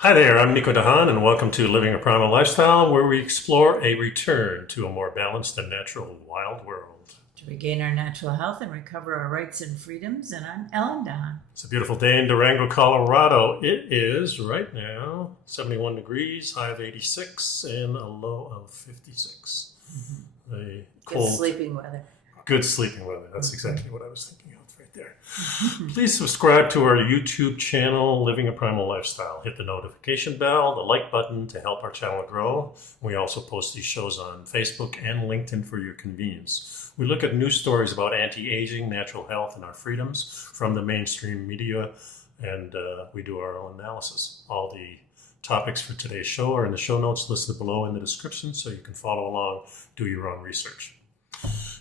Hi there, I'm nicodehaan, and welcome to Living a Primal Lifestyle, where we explore a return to a more balanced and natural wild world. To regain our natural health and recover our rights and freedoms, and I'm Ellen Don. It's a beautiful day in Durango, Colorado. It is right now 71 degrees, high of 86, and a low of 56. A cold, Good sleeping weather. good sleeping weather. That's exactly what I was thinking of right there. Please subscribe to our YouTube channel, Living a Primal Lifestyle. Hit the notification bell, the like button to help our channel grow. We also post these shows on Facebook and LinkedIn for your convenience. We look at news stories about anti-aging, natural health, and our freedoms from the mainstream media, and we do our own analysis. All the topics for today's show are in the show notes listed below in the description, so you can follow along, do your own research.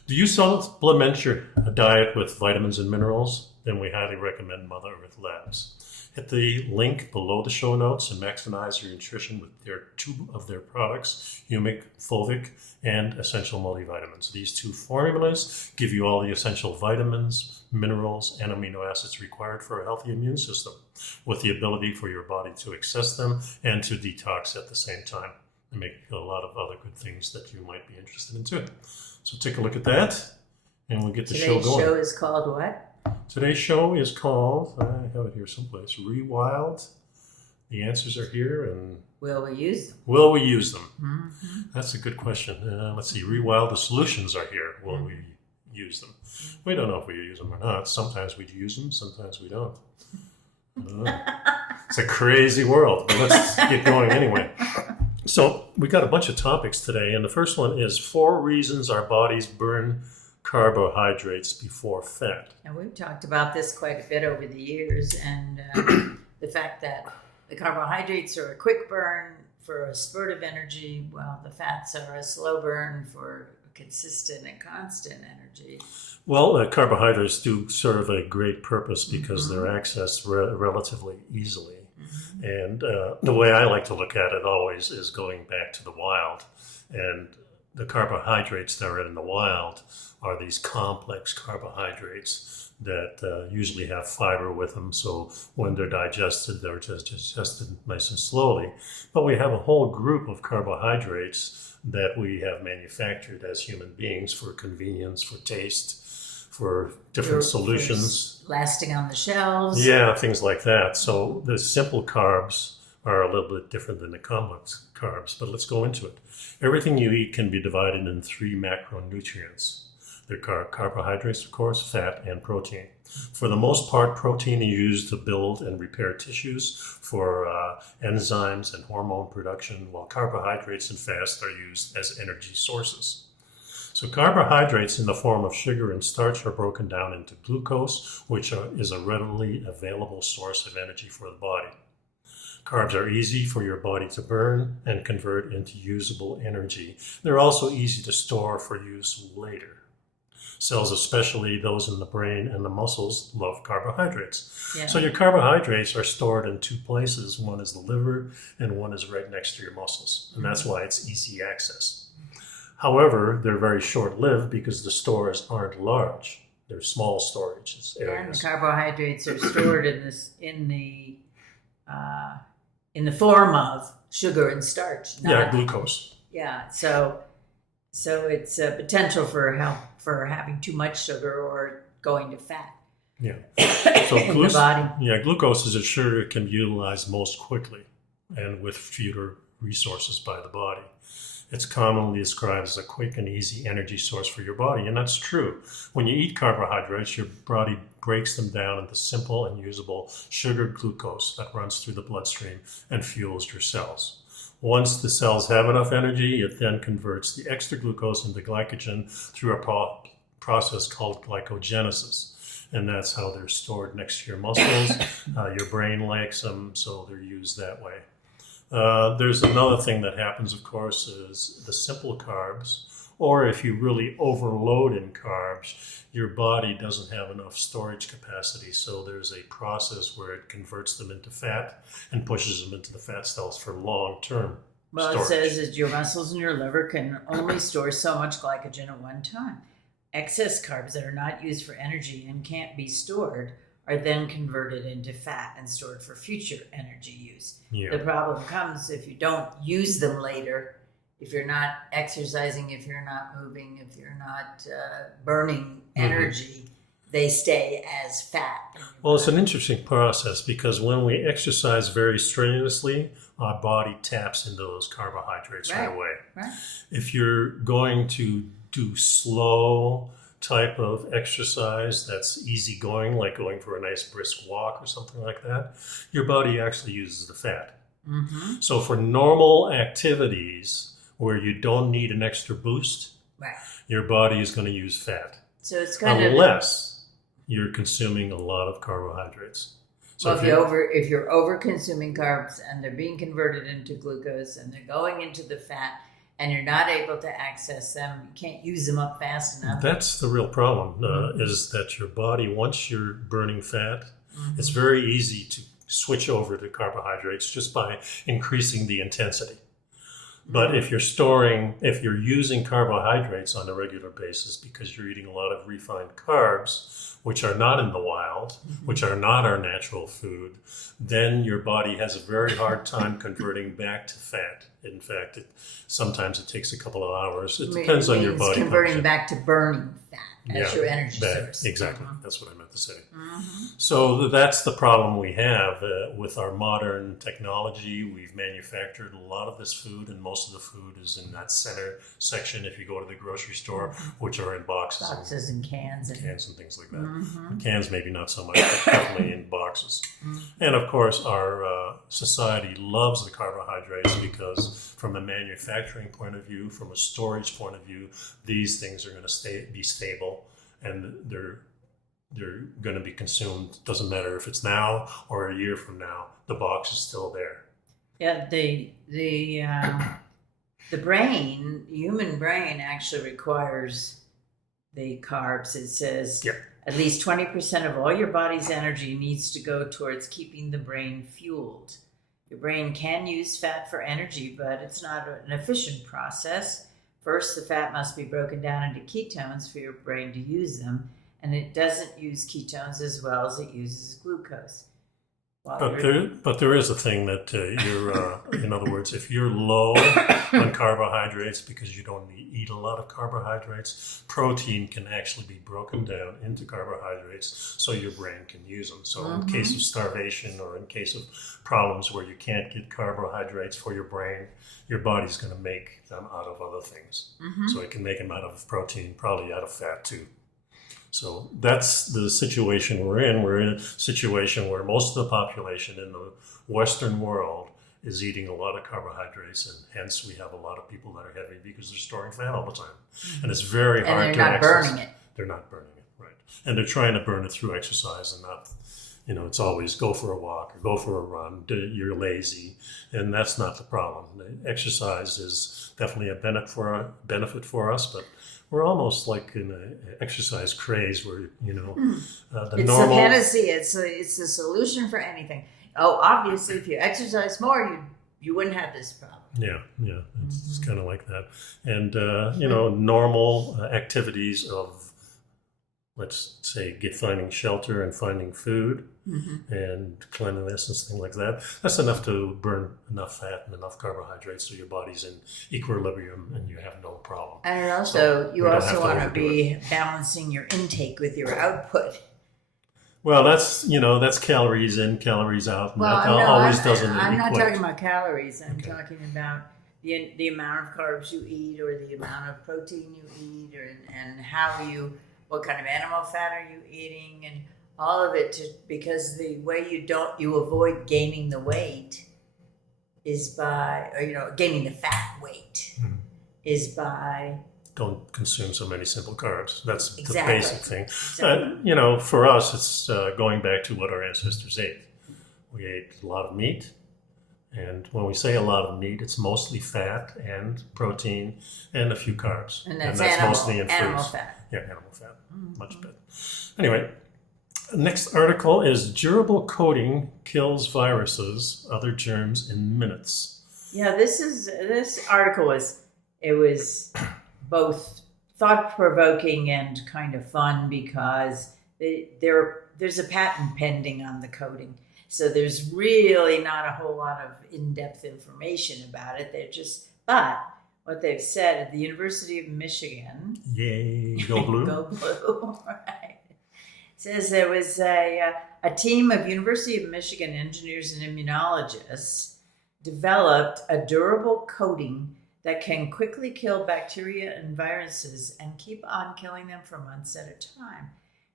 Do you supplement your diet with vitamins and minerals? Then we highly recommend Mother Earth Labs. Hit the link below the show notes and maximize your nutrition with two of their products, Humic, Fulvic, and essential multivitamins. These two formulas give you all the essential vitamins, minerals, and amino acids required for a healthy immune system, with the ability for your body to access them and to detox at the same time, and make a lot of other good things that you might be interested in too. So take a look at that, and we'll get the show going. Today's show is called what? Today's show is called, I have it here someplace, Rewild. The answers are here, and Will we use them? will we use them? Mm-hmm. That's a good question. Let's see, Rewild, the solutions are here. Will we use them? We don't know if we use them or not. Sometimes we use them, sometimes we don't. It's a crazy world, but let's get going anyway. So we got a bunch of topics today, and the first one is 4 reasons our bodies burn carbohydrates before fat. And we've talked about this quite a bit over the years, and the fact that the carbohydrates are a quick burn for a spurt of energy, while the fats are a slow burn for consistent and constant energy. Well, carbohydrates do serve a great purpose because they're accessed relatively easily. And the way I like to look at it always is going back to the wild. And the carbohydrates that are in the wild are these complex carbohydrates that usually have fiber with them. So when they're digested digested nice and slowly. But we have a whole group of carbohydrates that we have manufactured as human beings for convenience, for taste, for different solutions. Lasting on the shelves. Yeah, things like that. So the simple carbs are a little bit different than the complex carbs, but let's go into it. Everything you eat can be divided in 3 macronutrients. They're carbohydrates, of course, fat, and protein. For the most part, protein is used to build and repair tissues for enzymes and hormone production, while carbohydrates and fats are used as energy sources. So carbohydrates in the form of sugar and starch are broken down into glucose, which is a readily available source of energy for the body. Carbs are easy for your body to burn and convert into usable energy. They're also easy to store for use later. Cells, especially those in the brain and the muscles, love carbohydrates. Yeah. So your carbohydrates are stored in 2 places. One is the liver and one is right next to your muscles. And that's why it's easy access. However, they're very short-lived because the stores aren't large. They're small storage areas. And the carbohydrates are stored in the form of sugar and starch. Glucose. Yeah, so it's a potential for having too much sugar or going to fat. Yeah. So in the body. Yeah, glucose is a sugar that can be utilized most quickly and with fewer resources by the body. It's commonly described as a quick and easy energy source for your body, and that's true. When you eat carbohydrates, your body breaks them down into simple and usable sugar glucose that runs through the bloodstream and fuels your cells. Once the cells have enough energy, it then converts the extra glucose into glycogen through a process called glycogenesis. And that's how they're stored next to your muscles. Your brain likes them, so they're used that way. There's another thing that happens, of course, is the simple carbs, or if you really overload in carbs, your body doesn't have enough storage capacity. So there's a process where it converts them into fat and pushes them into the fat cells for long-term Well, storage. it says that your muscles and your liver can only store so much glycogen at one time. Excess carbs that are not used for energy and can't be stored are then converted into fat and stored for future energy use. Yeah. The problem comes if you don't use them later, if you're not exercising, if you're not moving, if you're not burning energy, they stay as fat. Well, it's an interesting process because when we exercise very strenuously, our body taps into those carbohydrates right away. Right. If you're going to do slow type of exercise that's easygoing, like going for a nice brisk walk or something like that, your body actually uses the fat. Mm-hmm. So for normal activities where you don't need an extra boost, your body is going to use fat. So it's kind unless you're consuming a lot of carbohydrates. So well, if you're over consuming carbs and they're being converted into glucose and they're going into the fat and you're not able to access them, you can't use them up fast enough. That's the real problem, is that your body, once you're burning fat, it's very easy to switch over to carbohydrates just by increasing the intensity. But if you're using carbohydrates on a regular basis because you're eating a lot of refined carbs, which are not in the wild, which are not our natural food, then your body has a very hard time converting back to fat. In fact, sometimes it takes a couple of hours. It depends on your body. Converting back to burning fat as your energy source. Exactly. That's what I meant to say. So that's the problem we have with our modern technology. We've manufactured a lot of this food, and most of the food is in that center section if you go to the grocery store, which are in boxes. Boxes and cans. Cans and things like that. Cans maybe not so much, but definitely in boxes. And of course, our society loves the carbohydrates because from a manufacturing point of view, from a storage point of view, these things are going to be stable, and they're going to be consumed. Doesn't matter if it's now or a year from now, the box is still there. Yeah, the brain, the human brain actually requires the carbs. It says at least 20% of all your body's energy needs to go towards keeping the brain fueled. Your brain can use fat for energy, but it's not an efficient process. First, the fat must be broken down into ketones for your brain to use them, and it doesn't use ketones as well as it uses glucose. But there is a thing that you're, in other words, if you're low on carbohydrates because you don't eat a lot of carbohydrates, protein can actually be broken down into carbohydrates so your brain can use them. So in case of starvation or in case of problems where you can't get carbohydrates for your brain, your body's going to make them out of other things. So it can make them out of protein, probably out of fat too. So that's the situation we're in. We're in a situation where most of the population in the Western world is eating a lot of carbohydrates, and hence we have a lot of people that are heavy because they're storing fat all the time. And it's very hard to access. Burning it. They're not burning it, right. And they're trying to burn it through exercise and not, it's always go for a walk or go for a run. You're lazy, and that's not the problem. Exercise is definitely a benefit for us, but we're almost like in an exercise craze where, it's the fantasy. It's the solution for anything. Oh, obviously, if you exercise more, you wouldn't have this problem. Yeah. It's kind of like that. And, normal activities of, let's say, finding shelter and finding food and cleanliness and things like that. That's enough to burn enough fat and enough carbohydrates so your body's in equilibrium and you have no problem. And also, you also want to be balancing your intake with your output. Well, that's calories in, calories out, and that always doesn't equate. I'm not talking about calories. I'm talking about the amount of carbs you eat, or the amount of protein you eat, and what kind of animal fat are you eating, and all of it. Because the way you avoid gaining the weight is by, gaining the fat weight is by. Don't consume so many simple carbs. That's Exactly. the basic thing. Exactly. For us, it's going back to what our ancestors ate. We ate a lot of meat. And when we say a lot of meat, it's mostly fat and protein and a few carbs. And that's mostly in animal fruits. fat. Yeah, animal fat. Much better. Anyway, next article is durable coating kills viruses, other germs in minutes. Yeah, this article was both thought-provoking and kind of fun because they're there's a patent pending on the coating. So there's really not a whole lot of in-depth information about it. But what they've said at the University of Michigan, yay, go blue. Go blue, right? Says there was a team of University of Michigan engineers and immunologists developed a durable coating that can quickly kill bacteria and viruses and keep on killing them for months at a time.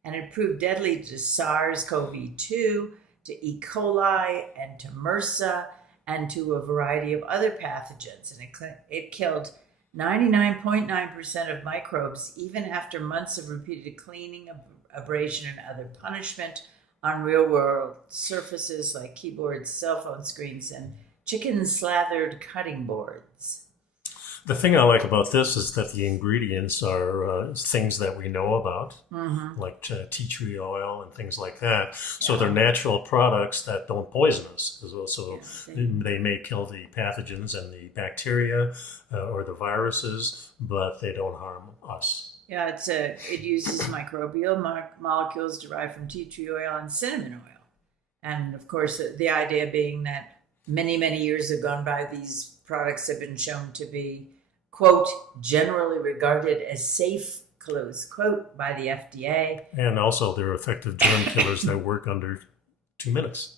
And it proved deadly to SARS-CoV-2, to E. coli, and to MRSA, and to a variety of other pathogens. And it killed 99.9% of microbes, even after months of repeated cleaning, abrasion, and other punishment on real-world surfaces like keyboards, cell phone screens, and chicken-slathered cutting boards. The thing I like about this is that the ingredients are things that we know about, like tea tree oil and things like that. So they're natural products that don't poison us. So they may kill the pathogens and the bacteria or the viruses, but they don't harm us. Yeah, it uses microbial molecules derived from tea tree oil and cinnamon oil. And of course, the idea being that many, many years have gone by, these products have been shown to be, quote, generally regarded as safe, close quote, by the FDA. And also they're effective germ killers that work under 2 minutes.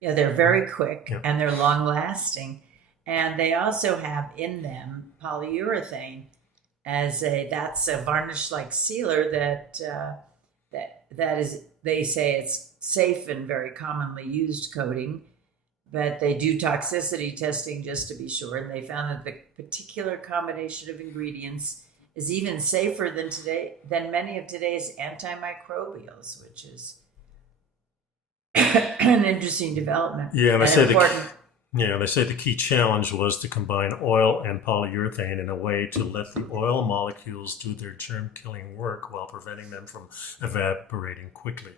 Yeah, they're very quick and they're long lasting. And they also have in them polyurethane that's a varnish-like sealer that is, they say it's safe and very commonly used coating. But they do toxicity testing just to be sure, and they found that the particular combination of ingredients is even safer than many of today's antimicrobials, which is an interesting development. Yeah, and they say the key challenge was to combine oil and polyurethane in a way to let the oil molecules do their germ-killing work while preventing them from evaporating quickly.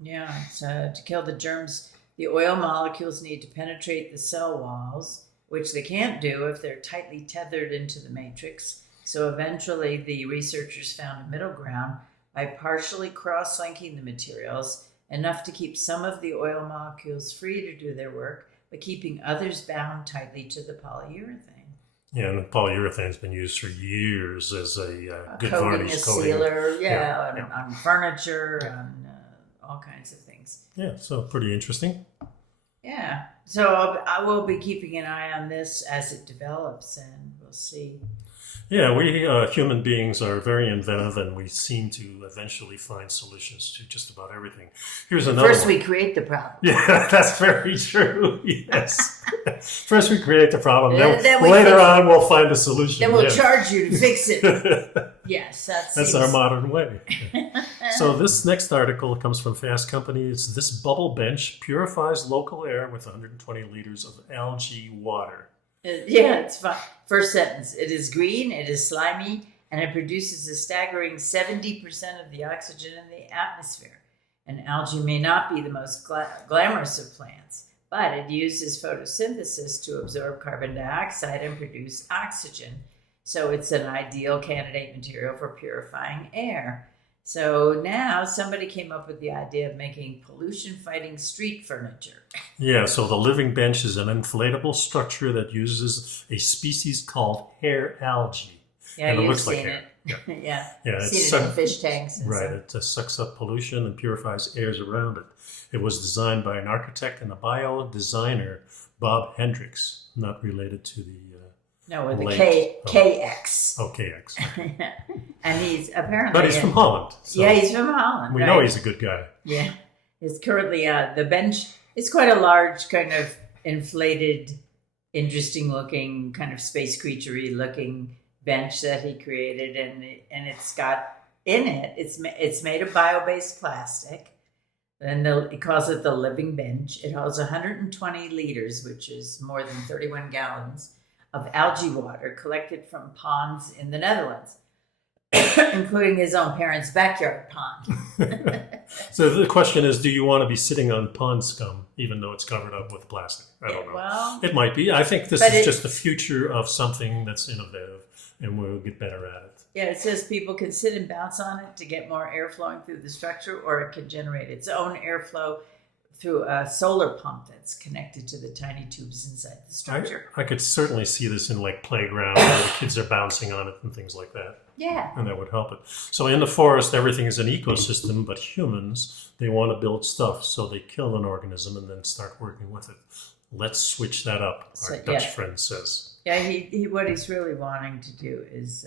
Yeah, so to kill the germs, the oil molecules need to penetrate the cell walls, which they can't do if they're tightly tethered into the matrix. So eventually the researchers found a middle ground by partially cross-linking the materials, enough to keep some of the oil molecules free to do their work, but keeping others bound tightly to the polyurethane. Yeah, and polyurethane's been used for years as a good coating, varnish coating. Sealer, on furniture, on all kinds of things. Yeah, so pretty interesting. Yeah, so I will be keeping an eye on this as it develops, and we'll see. Yeah, we human beings are very inventive, and we seem to eventually find solutions to just about everything. Here's another First, one. we create the problem. Yeah, that's very true. Yes. First, we create the problem. Then we later on, we'll find a solution. Then we'll charge you to fix it. Yes, that's our modern way. So this next article comes from Fast Company. It's this bubble bench purifies local air with 120 liters of algae water. Yeah, it's fun. First sentence. It is green, it is slimy, and it produces a staggering 70% of the oxygen in the atmosphere. And algae may not be the most glamorous of plants, but it uses photosynthesis to absorb carbon dioxide and produce oxygen. So it's an ideal candidate material for purifying air. So now somebody came up with the idea of making pollution-fighting street furniture. Yeah, so the living bench is an inflatable structure that uses a species called hair algae. Yeah, and it you've looks seen like hair. it. Yeah, seen it in fish tanks. And right, it sucks up pollution and purifies airs around it. It was designed by an architect and a bio-designer, Bob Hendricks, not related to the... No, with the KX. Oh, KX. And he's apparently... But he's from Holland. So yeah, he's from Holland. We know he's a good guy. Yeah. It's currently the bench. It's quite a large kind of inflated, interesting looking, kind of space creature-y looking bench that he created. And it's got in it, it's made of bio-based plastic. And he calls it the living bench. It holds 120 liters, which is more than 31 gallons, of algae water collected from ponds in the Netherlands, including his own parents' backyard pond. So the question is, do you want to be sitting on pond scum, even though it's covered up with plastic? I don't know. Well, it might be. I think this is just the future of something that's innovative. and we'll get better at it. Yeah, it says people can sit and bounce on it to get more air flowing through the structure, or it can generate its own airflow through a solar pump that's connected to the tiny tubes inside the structure. I could certainly see this in like playground where the kids are bouncing on it and things like that. Yeah. And that would help it. So in the forest, everything is an ecosystem, but humans, they want to build stuff, so they kill an organism and then start working with it. Let's switch that up, our Dutch friend says. Yeah, he what he's really wanting to do is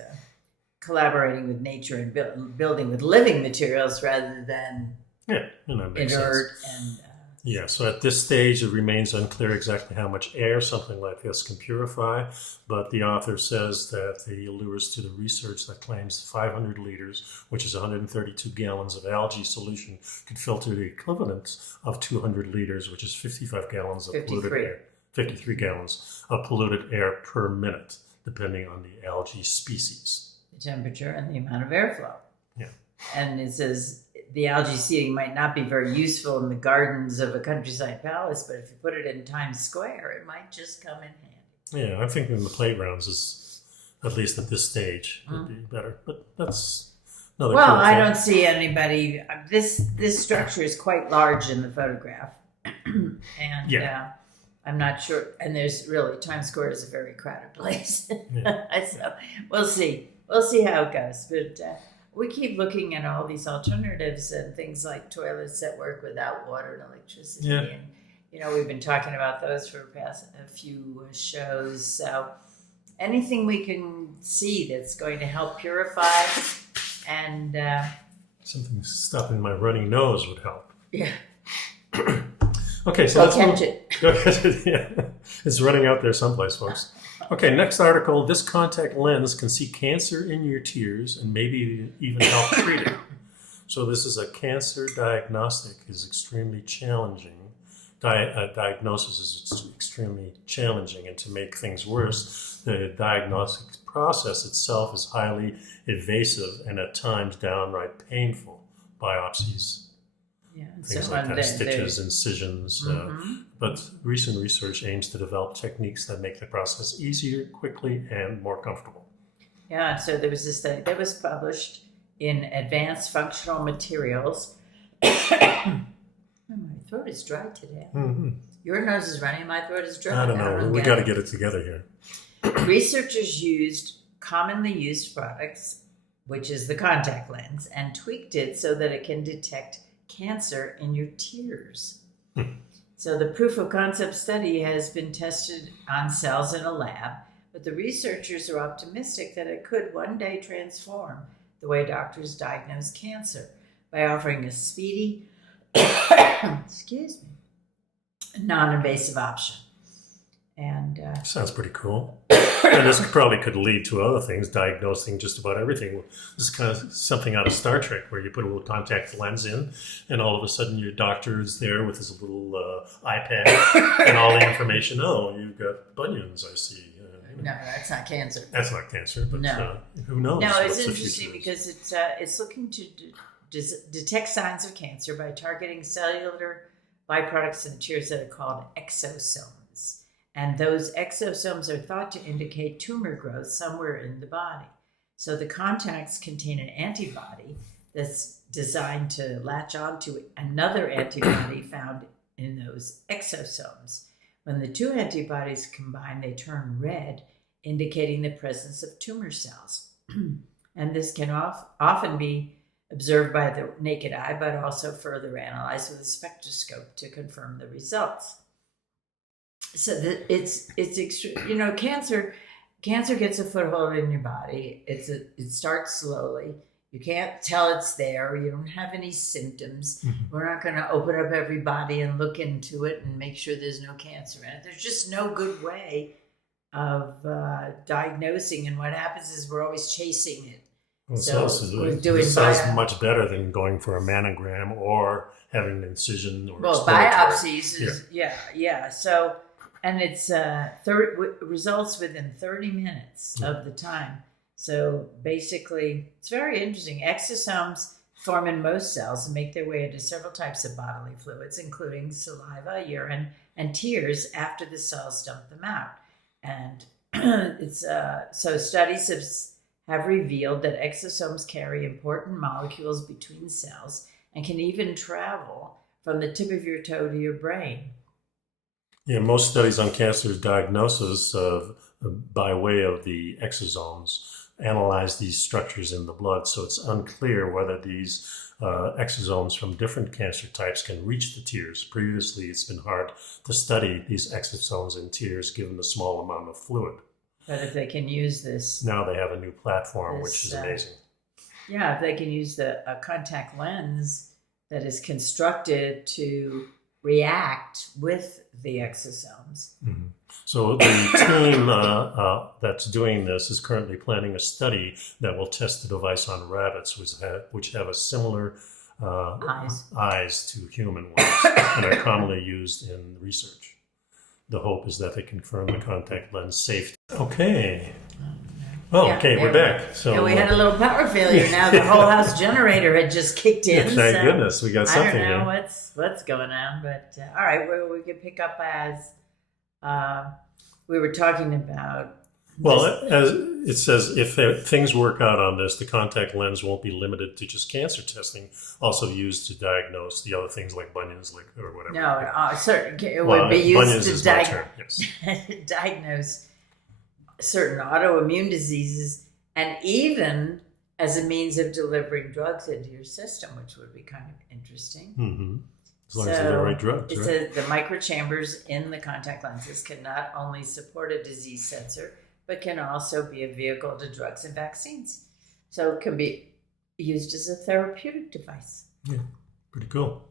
collaborating with nature and building with living materials rather than inert and... Yeah, so at this stage, it remains unclear exactly how much air something like this can purify, but the author says that he allures to the research that claims 500 liters, which is 132 gallons of algae solution, could filter the equivalent of 200 liters, which is 55 gallons of polluted air. 53 gallons of polluted air per minute, depending on the algae species. The temperature and the amount of airflow. Yeah. And it says the algae seeding might not be very useful in the gardens of a countryside palace, but if you put it in Times Square, it might just come in handy. Yeah, I think in the playgrounds is, at least at this stage, would be better. But that's another Well, cool I thing. don't see anybody. This structure is quite large in the photograph. And I'm not sure. And there's really, Times Square is a very crowded place. So we'll see. We'll see how it goes. But we keep looking at all these alternatives and things like toilets that work without water and electricity. Yeah. And, we've been talking about those for a few shows. So anything we can see that's going to help purify and... something stopping my runny nose would help. Yeah. Okay, so let's catch it. Yeah. It's running out there someplace, folks. Okay, next article. This contact lens can see cancer in your tears and maybe even help treat it. So this is a cancer diagnostic is extremely challenging. Diagnosis is extremely challenging, and to make things worse, the diagnostic process itself is highly invasive and at times downright painful. Biopsies, things like that, stitches, incisions. But recent research aims to develop techniques that make the process easier, quickly, and more comfortable. Yeah, so there was a study that was published in Advanced Functional Materials. My throat is dry today. Your nose is running, my throat is dry. I don't know. We got to get it together here. Researchers used commonly used products, which is the contact lens, and tweaked it so that it can detect cancer in your tears. So the proof of concept study has been tested on cells in a lab, but the researchers are optimistic that it could one day transform the way doctors diagnose cancer by offering a speedy, non-invasive option. And sounds pretty cool. And this probably could lead to other things, diagnosing just about everything. This is kind of something out of Star Trek, where you put a little contact lens in, and all of a sudden your doctor is there with his little iPad and all the information. Oh, you've got bunions, I see. no, that's not cancer. That's not cancer, but No. Who knows? No, it's what the interesting future is. because it's looking to detect signs of cancer by targeting cellular byproducts in the tears that are called exosomes. And those exosomes are thought to indicate tumor growth somewhere in the body. So the contacts contain an antibody that's designed to latch onto another antibody found in those exosomes. When the two antibodies combine, they turn red, indicating the presence of tumor cells. And this can often be observed by the naked eye, but also further analyzed with a spectroscope to confirm the results. So it's extreme. Cancer gets a foothold in your body. It starts slowly. You can't tell it's there. You don't have any symptoms. We're not going to open up every body and look into it and make sure there's no cancer in it. There's just no good way of diagnosing. And what happens is we're always chasing it. Well, this sounds much better than going for a mammogram or having an incision or biopsies is So, and it's results within 30 minutes of the time. So basically, it's very interesting. Exosomes form in most cells and make their way into several types of bodily fluids, including saliva, urine, and tears after the cells dump them out. And So studies have revealed that exosomes carry important molecules between cells and can even travel from the tip of your toe to your brain. Yeah, most studies on cancer's diagnosis by way of the exosomes analyze these structures in the blood, so it's unclear whether these exosomes from different cancer types can reach the tears. Previously, it's been hard to study these exosomes in tears given the small amount of fluid. But if they can use this... Now they have a new platform, which is amazing. Yeah, if they can use a contact lens that is constructed to react with the exosomes. Mm-hmm. So the team that's doing this is currently planning a study that will test the device on rabbits, which have a similar eyes to human ones and are commonly used in research. The hope is that they confirm the contact lens safety. Okay. Oh, yeah, okay, we're back. So yeah, we had a little power failure. Now the whole house generator had just kicked in. Thank goodness we got something here. I don't know what's going on, but all right, we could pick up as we were talking about. Well, as it says, if things work out on this, the contact lens won't be limited to just cancer testing. Also used to diagnose the other things like bunions, or whatever. No, it would be used to diagnose certain autoimmune diseases, and even as a means of delivering drugs into your system, which would be kind of interesting. Mm-hmm. As long as they're the right drugs, right? It says the microchambers in the contact lenses can not only support a disease sensor, but can also be a vehicle to drugs and vaccines. So it can be used as a therapeutic device. Yeah, pretty cool.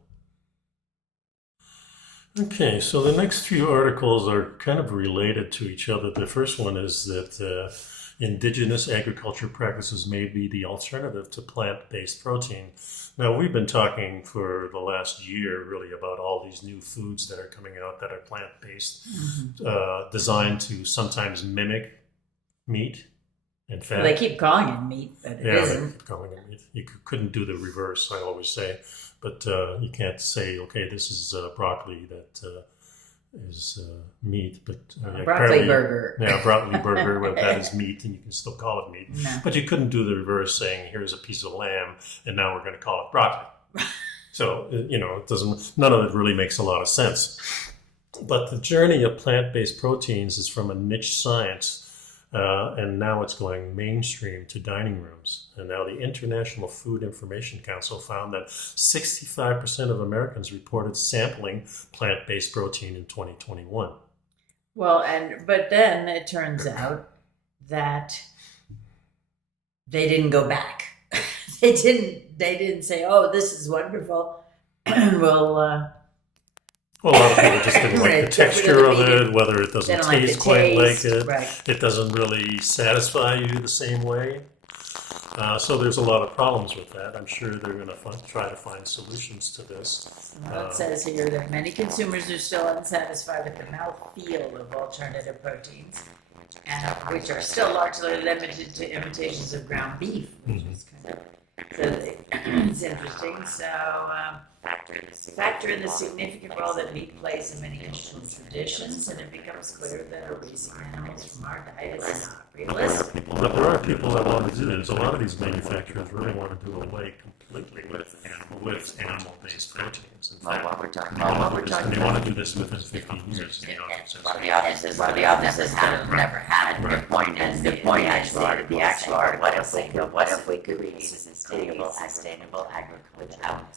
Okay, so the next few articles are kind of related to each other. The first one is that indigenous agriculture practices may be the alternative to plant-based protein. Now, we've been talking for the last year really about all these new foods that are coming out that are plant-based, designed to sometimes mimic meat and fat. Well, they keep calling it meat, but it isn't. They keep calling it meat. You couldn't do the reverse, I always say. But you can't say, okay, this is broccoli that is meat. But broccoli burger. Yeah, broccoli burger, well, that is meat, and you can still call it meat. No. But you couldn't do the reverse, saying, here's a piece of lamb, and now we're going to call it broccoli. So, it doesn't. None of it really makes a lot of sense. But the journey of plant-based proteins is from a niche science. And now it's going mainstream to dining rooms. And now the International Food Information Council found that 65% of Americans reported sampling plant-based protein in 2021. Well, but then it turns out that they didn't go back. They didn't say, "Oh, this is wonderful." Well, a lot of people just didn't like the texture of it, whether it doesn't taste quite like it. Right. It doesn't really satisfy you the same way. So there's a lot of problems with that. I'm sure they're going to try to find solutions to this. Well, it says here that many consumers are still unsatisfied with the mouthfeel of alternative proteins, which are still largely limited to imitations of ground beef, which is kind of... So it's interesting. So factor in the significant role that meat plays in many cultural traditions, and it becomes clear that erasing animals from our diet is not realistic. But there are people that want to do this. A lot of these manufacturers really want to do away completely with animal-based proteins. What we're talking they want to do this within 15 years. A lot of the audiences have never had. The point is, the actual article. What if we could create sustainable agriculture without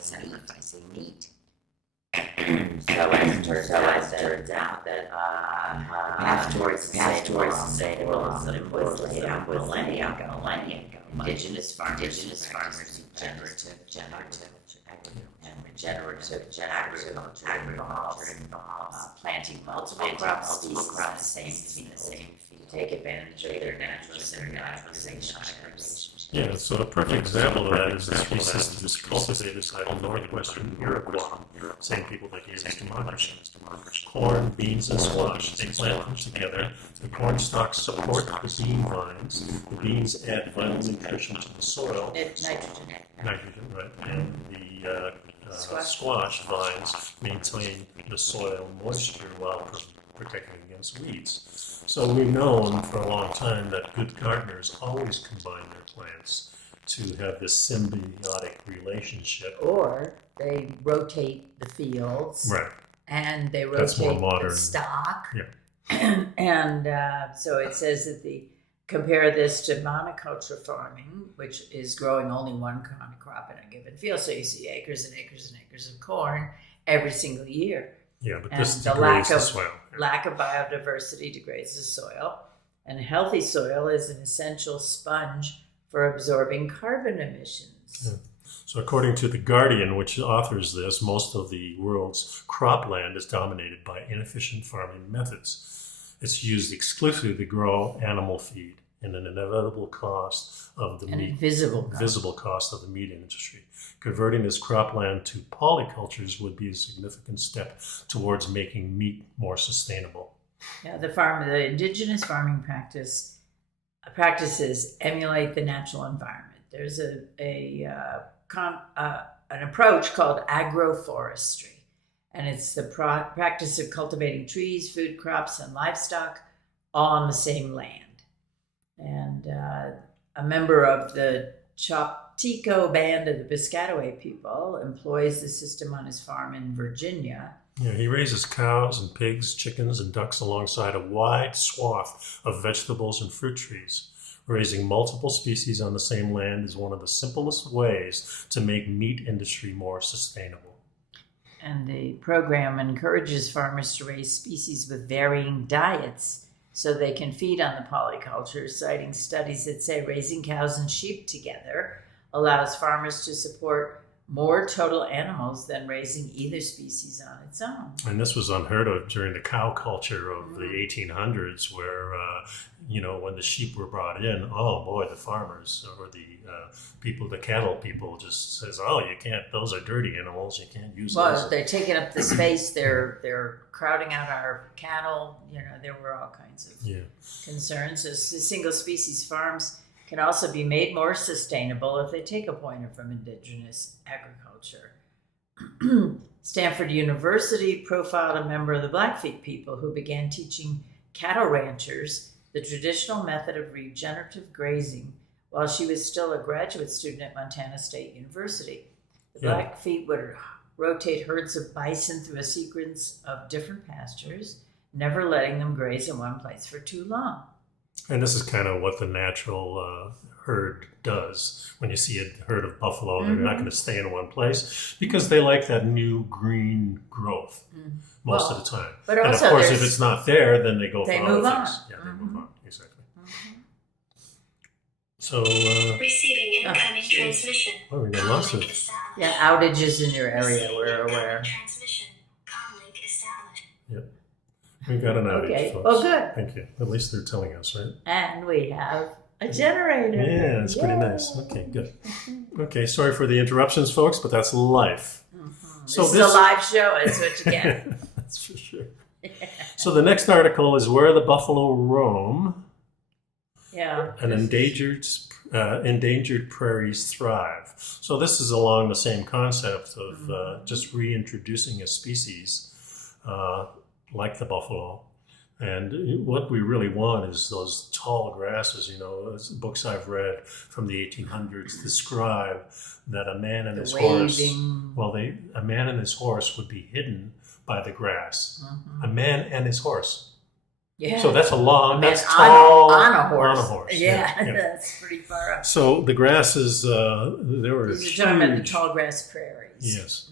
sacrificing meat? So as it turns out, that path towards sustainable was laid out millennia ago. Indigenous farmers regenerative agriculture, planting multiple crop species in the same field, take advantage of their natural synergization. Yeah, so a perfect example of that is the three systems cultivators titled Northwestern Iroquois. Same people that gave us democracy. Corn, beans, and squash. They plant them together. The corn stalks support the bean vines. The beans add vital nutrition to the soil. Nitrogen, right. And the squash vines maintain the soil moisture while protecting against weeds. So we've known for a long time that good gardeners always combine their plants to have this symbiotic relationship. Or they rotate the fields. Right. And they That's more rotate modern. the stock. Yeah. And so it says that compare this to monoculture farming, which is growing only one kind of crop in a given field. So you see acres and acres and acres of corn every single year. Yeah, but And this the degrades the soil. lack of biodiversity degrades the soil. And healthy soil is an essential sponge for absorbing carbon emissions. Yeah. So according to The Guardian, which authors this, most of the world's cropland is dominated by inefficient farming methods. It's used exclusively to grow animal feed and an inevitable cost of the meat. Visible cost of the meat industry. Converting this cropland to polycultures would be a significant step towards making meat more sustainable. Yeah, the indigenous farming practices emulate the natural environment. There's an approach called agroforestry, and it's the practice of cultivating trees, food crops, and livestock all on the same land. And a member of the Choptico band of the Piscataway people employs the system on his farm in Virginia. Yeah, he raises cows and pigs, chickens, and ducks alongside a wide swath of vegetables and fruit trees. Raising multiple species on the same land is one of the simplest ways to make meat industry more sustainable. And the program encourages farmers to raise species with varying diets so they can feed on the polyculture, citing studies that say raising cows and sheep together allows farmers to support more total animals than raising either species on its own. And this was unheard of during the cow culture of the 1800s, where, when the sheep were brought in, oh boy, the farmers or the cattle people just says, oh, you can't, those are dirty animals, you can't use those. Well, they're taking up the space, they're crowding out our cattle, there were all kinds of concerns. So single species farms can also be made more sustainable if they take a pointer from indigenous agriculture. Stanford University profiled a member of the Blackfeet people who began teaching cattle ranchers the traditional method of regenerative grazing while she was still a graduate student at Montana State University. The Blackfeet would rotate herds of bison through a sequence of different pastures, never letting them graze in one place for too long. And this is kind of what the natural herd does. When you see a herd of buffalo, they're not going to stay in one place because they like that new green growth most of the time. But and also of course, if it's not there, then they go for other move things. on. Yeah, they move on. Exactly. So, receiving incoming transmission. Oh, we got lots of outages in your area. We're aware. Transmission. Comlink established. Yep. We got an outage, Okay. folks. Well, good. Thank you. At least they're telling us, right? And we have a generator. Yeah, it's pretty nice. Okay, good. Okay, sorry for the interruptions, folks, but that's life. So this is a live show. That's what you get. That's for sure. So the next article is Where the Buffalo Roam. Yeah. And endangered prairies thrive. So this is along the same concept of just reintroducing a species like the buffalo. And what we really want is those tall grasses. Books I've read from the 1800s describe that a man and his horse. A man and his horse would be hidden by the grass. A man and his horse. Yeah. So that's tall on a horse. On a horse. Yeah. That's pretty far up. So the grasses, there were These are talking about the tall grass prairies. Yes,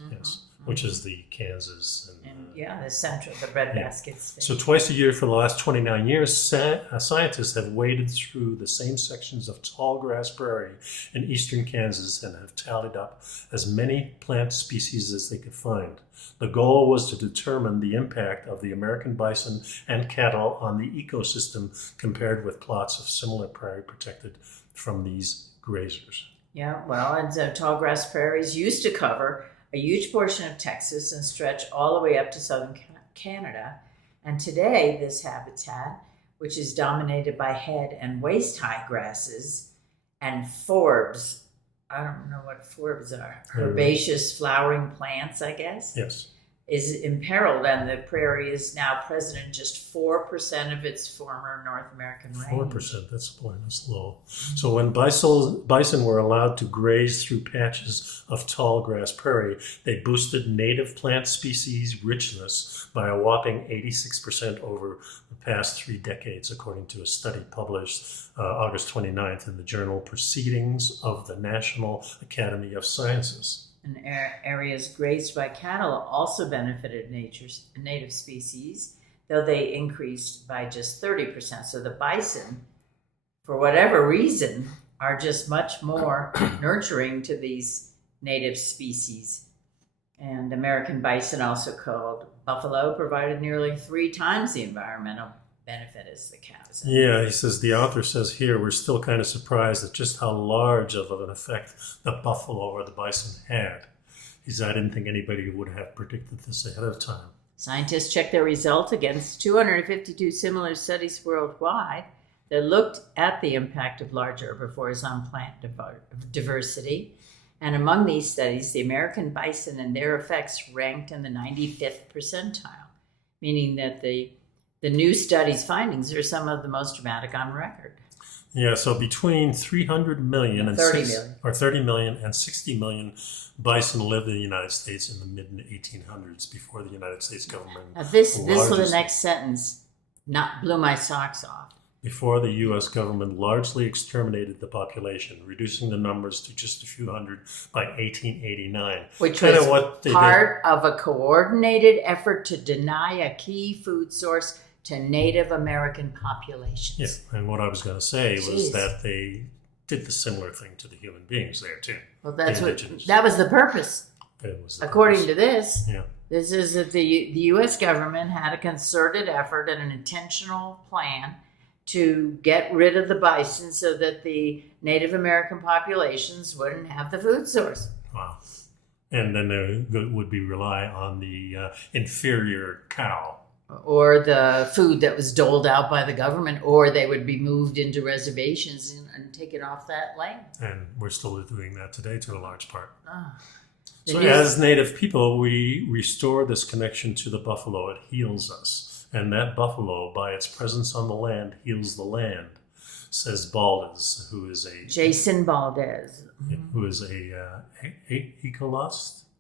which is the Kansas. The central, the breadbasket state. So twice a year for the last 29 years, scientists have waded through the same sections of tall grass prairie in eastern Kansas and have tallied up as many plant species as they could find. The goal was to determine the impact of the American bison and cattle on the ecosystem compared with plots of similar prairie protected from these grazers. Yeah, well, and so tall grass prairies used to cover a huge portion of Texas and stretch all the way up to southern Canada. And today, this habitat, which is dominated by head and waist-high grasses and forbs, I don't know what forbs are, herbaceous flowering plants, I guess. Yes. is imperiled, and the prairie is now present in just 4% of its former North American range. 4%, that's low. So when bison were allowed to graze through patches of tall grass prairie, they boosted native plant species richness by a whopping 86% over the past 3 decades, according to a study published August 29th in the journal Proceedings of the National Academy of Sciences. And areas grazed by cattle also benefited native species, though they increased by just 30%. So the bison, for whatever reason, are just much more nurturing to these native species. And American bison, also called buffalo, provided nearly 3 times the environmental benefit as the cows. Yeah, he says, the author says here, we're still kind of surprised at just how large of an effect the buffalo or the bison had. He said, I didn't think anybody would have predicted this ahead of time. Scientists checked their results against 252 similar studies worldwide that looked at the impact of large herbivores on plant diversity. And among these studies, the American bison and their effects ranked in the 95th percentile, meaning that the new study's findings are some of the most dramatic on record. Yeah, so between 300 million and 30 million and 60 million bison lived in the United States in the mid-1800s before the United States government. Now this was the next sentence, blew my socks off. Before the U.S. government largely exterminated the population, reducing the numbers to just a few hundred by 1889. Which was part of a coordinated effort to deny a key food source to Native American populations. Yeah, and what I was going to say was that they did the similar thing to the human beings there too. Well, that was the purpose. According to this, this is that the U.S. government had a concerted effort and an intentional plan to get rid of the bison so that the Native American populations wouldn't have the food source. Wow. And then they would rely on the inferior cow. Or the food that was doled out by the government, or they would be moved into reservations and taken off that land. And we're still doing that today to a large part. So as Native people, we restore this connection to the buffalo. It heals us. And that buffalo, by its presence on the land, heals the land, says Baldez, who is a... Jason Baldez. Who is a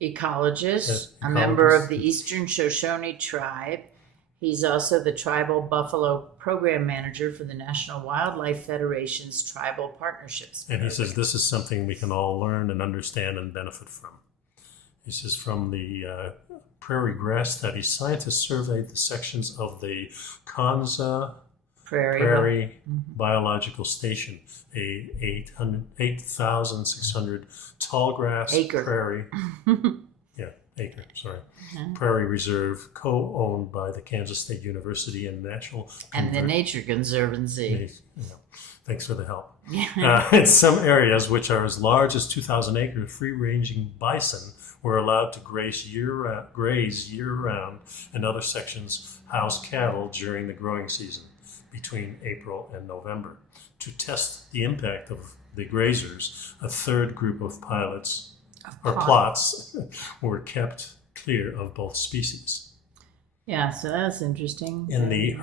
ecologist, a member of the Eastern Shoshone tribe. He's also the Tribal Buffalo Program Manager for the National Wildlife Federation's Tribal Partnerships Program. And he says this is something we can all learn and understand and benefit from. He says from the prairie grass study, scientists surveyed the sections of the Kanza Prairie Biological Station, a 8,600 tall grass prairie. Prairie Reserve, co-owned by the Kansas State University and the Nature Conservancy. Thanks for the help. In some areas, which are as large as 2,000 acres, free-ranging bison were allowed to graze year-round, and other sections house cattle during the growing season between April and November. To test the impact of the grazers, a third group of plots were kept clear of both species. Yeah, so that's interesting. In the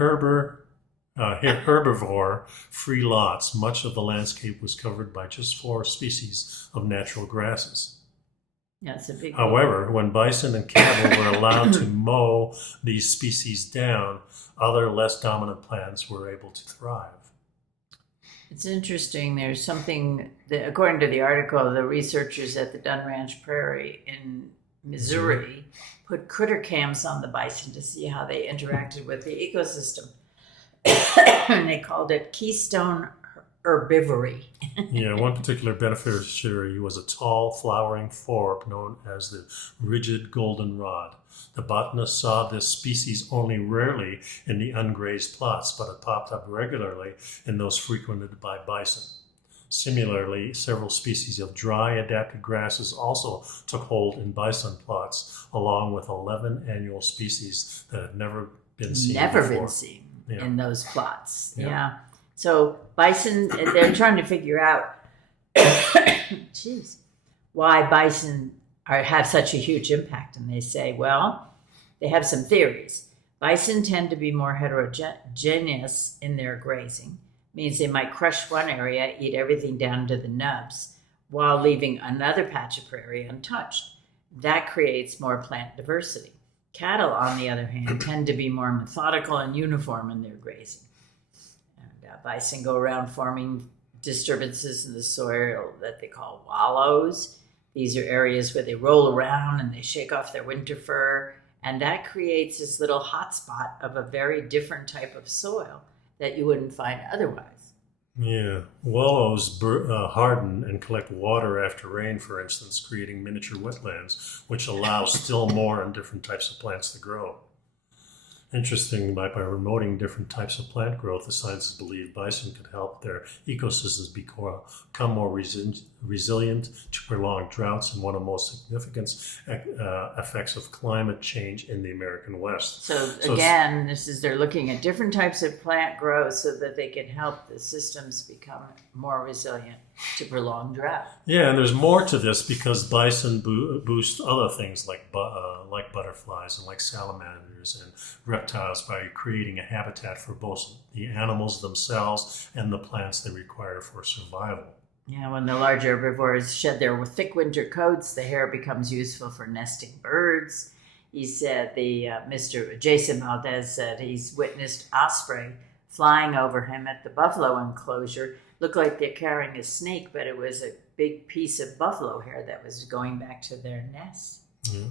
herbivore-free lots, much of the landscape was covered by just 4 species of natural grasses. Yeah, it's a big However, when bison and cattle were allowed to mow these species down, other less dominant plants were able to thrive. It's interesting. There's something that, according to the article, the researchers at the Dunn Ranch Prairie in Missouri put critter cams on the bison to see how they interacted with the ecosystem. And they called it keystone herbivory. One particular beneficiary was a tall flowering forb known as the rigid goldenrod. The botanist saw this species only rarely in the ungrazed plots, but it popped up regularly in those frequented by bison. Similarly, several species of dry adapted grasses also took hold in bison plots, along with 11 annual species that had never been seen in those plots. So bison, they're trying to figure out why bison have such a huge impact. And they say, well, they have some theories. Bison tend to be more heterogeneous in their grazing, means they might crush one area, eat everything down to the nubs, while leaving another patch of prairie untouched. That creates more plant diversity. Cattle, on the other hand, tend to be more methodical and uniform in their grazing. And bison go around forming disturbances in the soil that they call wallows. These are areas where they roll around and they shake off their winter fur, and that creates this little hotspot of a very different type of soil that you wouldn't find otherwise. Yeah, wallows harden and collect water after rain, for instance, creating miniature wetlands, which allow still more and different types of plants to grow. Interesting, by promoting different types of plant growth, the scientists believe bison could help their ecosystems become more resilient to prolonged droughts and one of the most significant effects of climate change in the American West. So again, they're looking at different types of plant growth so that they can help the systems become more resilient to prolonged drought. Yeah, and there's more to this because bison boost other things like butterflies and like salamanders and reptiles by creating a habitat for both the animals themselves and the plants they require for survival. Yeah, when the large herbivores shed their thick winter coats, the hair becomes useful for nesting birds. He said, Mr. Jason Valdez said he's witnessed osprey flying over him at the buffalo enclosure. Looked like they're carrying a snake, but it was a big piece of buffalo hair that was going back to their nest. Yeah.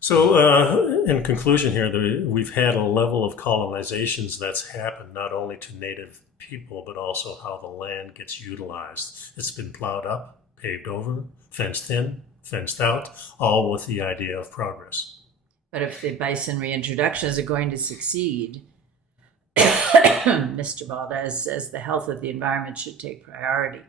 So in conclusion here, we've had a level of colonizations that's happened not only to native people, but also how the land gets utilized. It's been plowed up, paved over, fenced in, fenced out, all with the idea of progress. But if the bison reintroductions are going to succeed, Mr. Valdez says the health of the environment should take priority.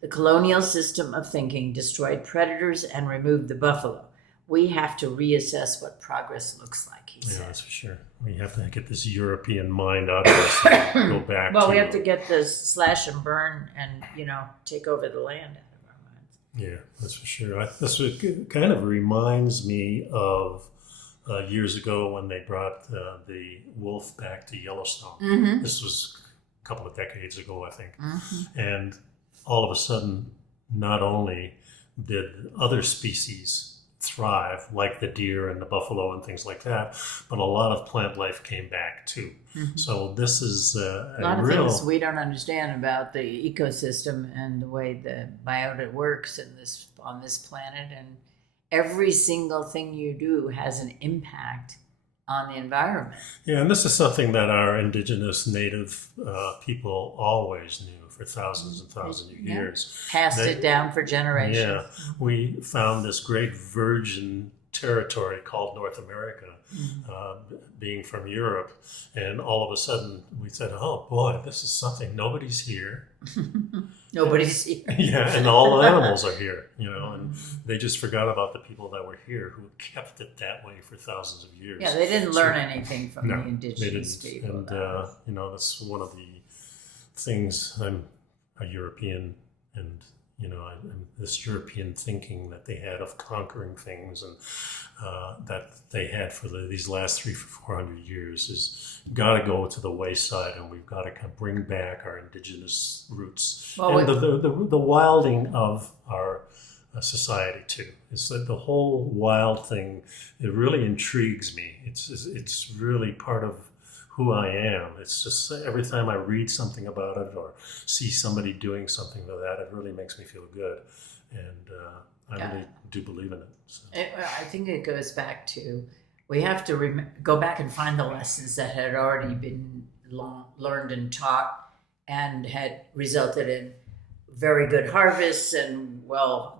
The colonial system of thinking destroyed predators and removed the buffalo. We have to reassess what progress looks like, he said. Yeah, that's for sure. We have to get this European mind out of us and go back Well, we have to get this slash and burn and, take over the land out of our minds. Yeah, that's for sure. This kind of reminds me of years ago when they brought the wolf back to Yellowstone. Mm-hmm. This was a couple of decades ago, I think. Mm-hmm. And all of a sudden, not only did other species thrive, like the deer and the buffalo and things like that, but a lot of plant life came back too. Mm-hmm. So this is a lot of things we don't understand about the ecosystem and the way the biota works on this planet, and every single thing you do has an impact on the environment. Yeah, and this is something that our indigenous native people always knew for thousands and thousands of years. Passed it down for generations. Yeah, we found this great virgin territory called North America, being from Europe, and all of a sudden we said, oh boy, this is something, nobody's here. Nobody's here. Yeah, and all the animals are here, and they just forgot about the people that were here who kept it that way for thousands of years. Yeah, they didn't learn anything from the indigenous they didn't. people. And, that's one of the things. I'm a European, and this European thinking that they had of conquering things and that they had for these last 300-400 years is got to go to the wayside, and we've got to kind of bring back our indigenous roots and the wilding of our society too. It's like the whole wild thing. It really intrigues me. It's really part of who I am. It's just every time I read something about it or see somebody doing something with that, it really makes me feel good. And I really do believe in it. So. I think it goes back to, we have to go back and find the lessons that had already been learned and taught and had resulted in very good harvests and,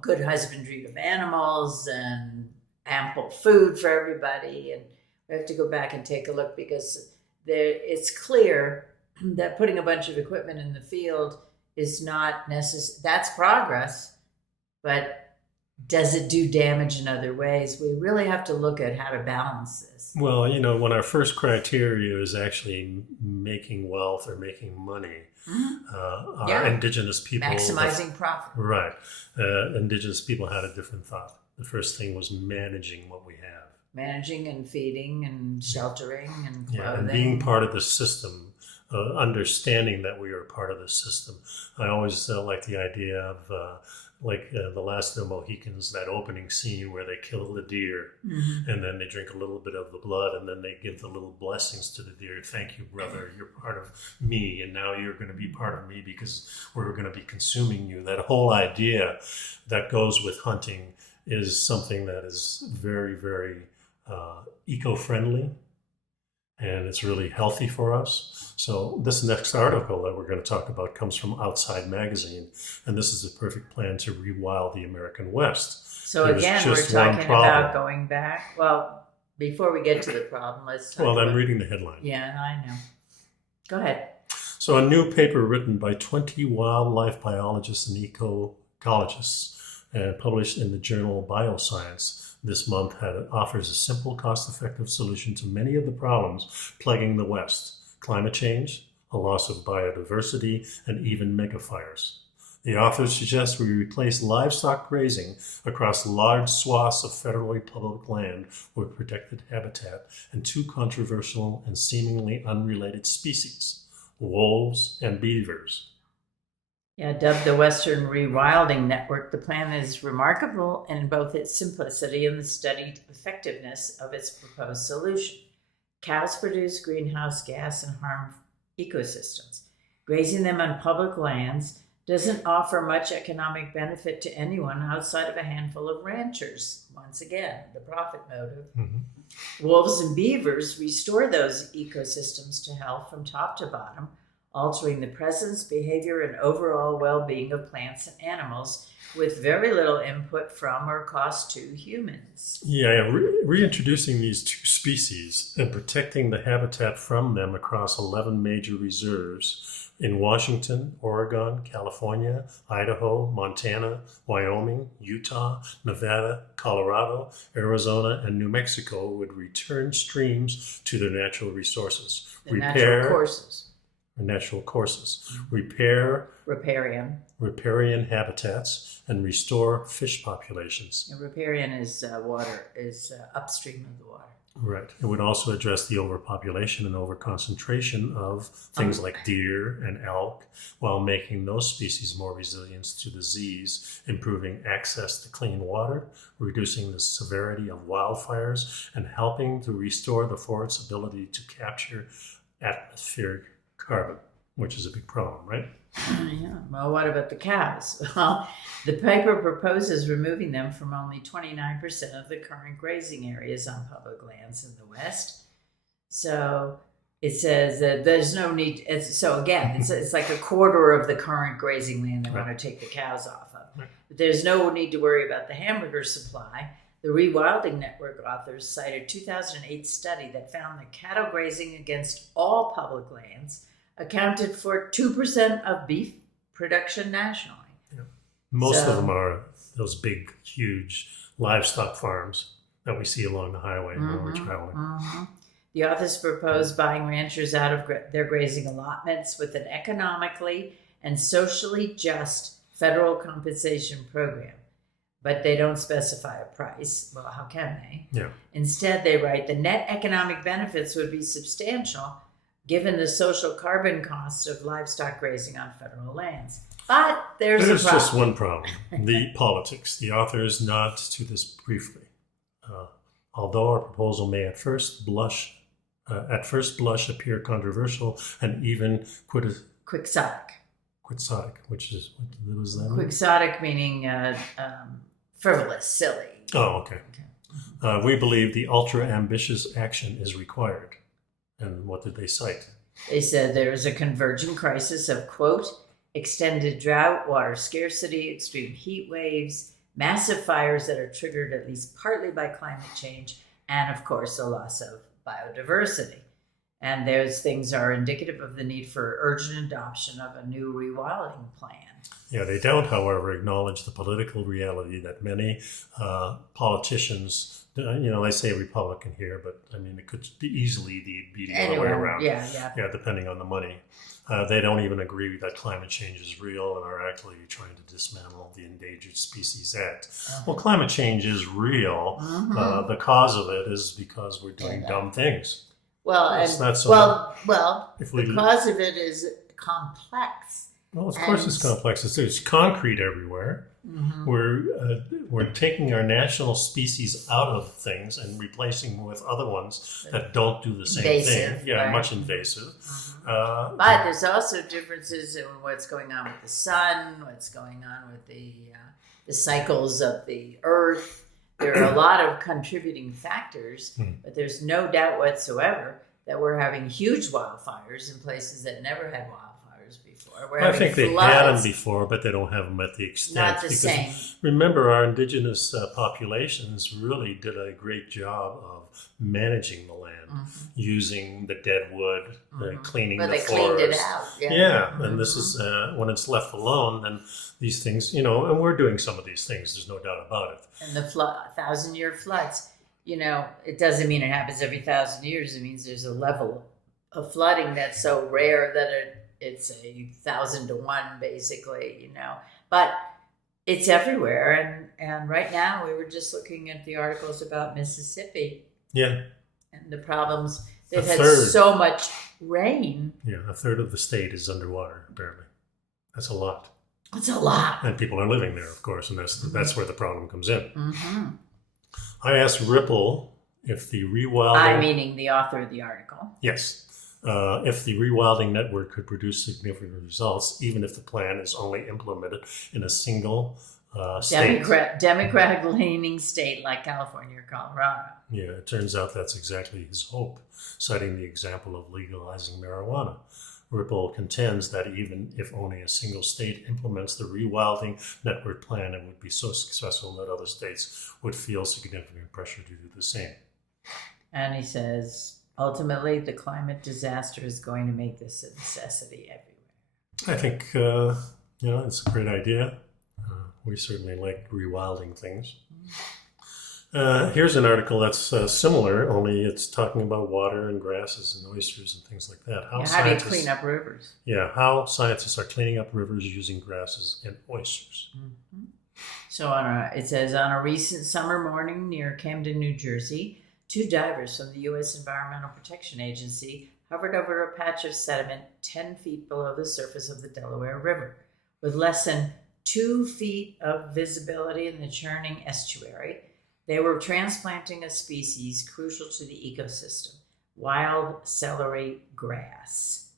good husbandry of animals and ample food for everybody. And we have to go back and take a look, because it's clear that putting a bunch of equipment in the field is not necessary. That's progress, but does it do damage in other ways? We really have to look at how to balance this. Well, when our first criteria is actually making wealth or making money, our indigenous people... Maximizing profit. Right. Indigenous people had a different thought. the first thing was managing what we have. Managing and feeding and sheltering and clothing. Yeah, and being part of the system, understanding that we are part of the system. I always like the idea of the Last of the Mohicans, that opening scene where they kill the deer and then they drink a little bit of the blood and then they give the little blessings to the deer. Thank you, brother. You're part of me, and now you're going to be part of me because we're going to be consuming you. That whole idea that goes with hunting is something that is very, very eco-friendly, and it's really healthy for us. So this next article that we're going to talk about comes from Outside Magazine, and this is a perfect plan to rewild the American West. So There's again, we're just one talking problem. about going back. Well, before we get to the problem, let's talk Well, about... I'm reading the headline. Yeah, I know. Go ahead. So a new paper written by 20 wildlife biologists and ecologists and published in the journal Bioscience this month offers a simple, cost-effective solution to many of the problems plaguing the West: climate change, a loss of biodiversity, and even megafires. The authors suggest we replace livestock grazing across large swaths of federally public land with protected habitat and two controversial and seemingly unrelated species: wolves and beavers. Yeah, dubbed the Western Rewilding Network, the plan is remarkable in both its simplicity and the studied effectiveness of its proposed solution. Cows produce greenhouse gas and harm ecosystems. Grazing them on public lands doesn't offer much economic benefit to anyone outside of a handful of ranchers. Once again, the profit motive. Wolves and beavers restore those ecosystems to health from top to bottom, altering the presence, behavior, and overall well-being of plants and animals with very little input from or cost to humans. Yeah, reintroducing these two species and protecting the habitat from them across 11 major reserves in Washington, Oregon, California, Idaho, Montana, Wyoming, Utah, Nevada, Colorado, Arizona, and New Mexico would return streams to their natural resources. Natural courses, repair riparian habitats, and restore fish populations. And riparian is water, is upstream of the water. Right. It would also address the overpopulation and overconcentration of things like deer and elk, while making those species more resilient to disease, improving access to clean water, reducing the severity of wildfires, and helping to restore the forest's ability to capture atmospheric carbon, which is a big problem, right? Yeah. Well, what about the cows? Well, the paper proposes removing them from only 29% of the current grazing areas on public lands in the West. So it says that there's no need. So again, it's like a quarter of the current grazing land they want to take the cows off of. Right. But there's no need to worry about the hamburger supply. The Rewilding Network authors cited a 2008 study that found that cattle grazing against all public lands accounted for 2% of beef production nationally. Yeah. Most of them are those big, huge livestock farms that we see along the highway when we're traveling. The authors propose buying ranchers out of their grazing allotments with an economically and socially just federal compensation program. But they don't specify a price. Well, how can they? Yeah. Instead, they write, the net economic benefits would be substantial given the social carbon costs of livestock grazing on federal lands. But there's a problem. Just one problem, the politics. The authors nod to this briefly. Although our proposal may at first blush appear controversial and even quixotic. Quixotic, which is, what was that? Quixotic meaning frivolous, silly. Oh, okay. We believe the ultra-ambitious action is required. And what did they cite? They said there is a converging crisis of, quote, extended drought, water scarcity, extreme heat waves, massive fires that are triggered at least partly by climate change, and of course, a loss of biodiversity. And those things are indicative of the need for urgent adoption of a new rewilding plan. Yeah, they don't, however, acknowledge the political reality that many politicians They say Republican here, but I mean, it could be easily be the other way Anywhere. around. Yeah. Depending on the money. They don't even agree that climate change is real and are actually trying to dismantle the Endangered Species Act. Well, climate change is real. The cause of it is because we're doing dumb things. Well, It's not so the cause of it is complex. Well, of course it's complex. There's concrete everywhere. We're taking our national species out of things and replacing them with other ones that don't do the same Invasive, thing. Yeah, right. much invasive. But there's also differences in what's going on with the sun, what's going on with the cycles of the earth. There are a lot of contributing factors, but there's no doubt whatsoever that we're having huge wildfires in places that never had wildfires before. I think they had them before, but they don't have them at the extent. Not the same. Remember, our indigenous populations really did a great job of managing the land, using the dead wood, cleaning But the they forest. cleaned it out. And this is when it's left alone, then these things, and we're doing some of these things. There's no doubt about it. And the 1,000-year floods, it doesn't mean it happens every 1,000 years. It means there's a level of flooding that's so rare that it's 1,000 to 1, basically, But it's everywhere. And right now, we were just looking at the articles about Mississippi. Yeah. And the problems. They've A had third. so much rain. Yeah, a third of the state is underwater, apparently. That's a lot. It's a lot. And people are living there, of course, and that's where the problem comes in. Mm-hmm. I asked Ripple if the Rewilding... I meaning the author of the article. Yes. If the Rewilding network could produce significant results, even if the plan is only implemented in a single state. Democratic-leaning state like California or Colorado. Yeah, it turns out that's exactly his hope, citing the example of legalizing marijuana. Ripple contends that even if only a single state implements the Rewilding network plan, it would be so successful that other states would feel significant pressure to do the same. And he says, ultimately, the climate disaster is going to make this a necessity everywhere. I think, it's a great idea. We certainly like rewilding things. Here's an article that's similar, only it's talking about water and grasses and oysters and things like that. How do you clean up rivers? Yeah, how scientists are cleaning up rivers using grasses and oysters. Mm-hmm. So it says, on a recent summer morning near Camden, New Jersey, 2 divers from the U.S. Environmental Protection Agency hovered over a patch of sediment 10 feet below the surface of the Delaware River. With less than 2 feet of visibility in the churning estuary, they were transplanting a species crucial to the ecosystem, wild celery grass.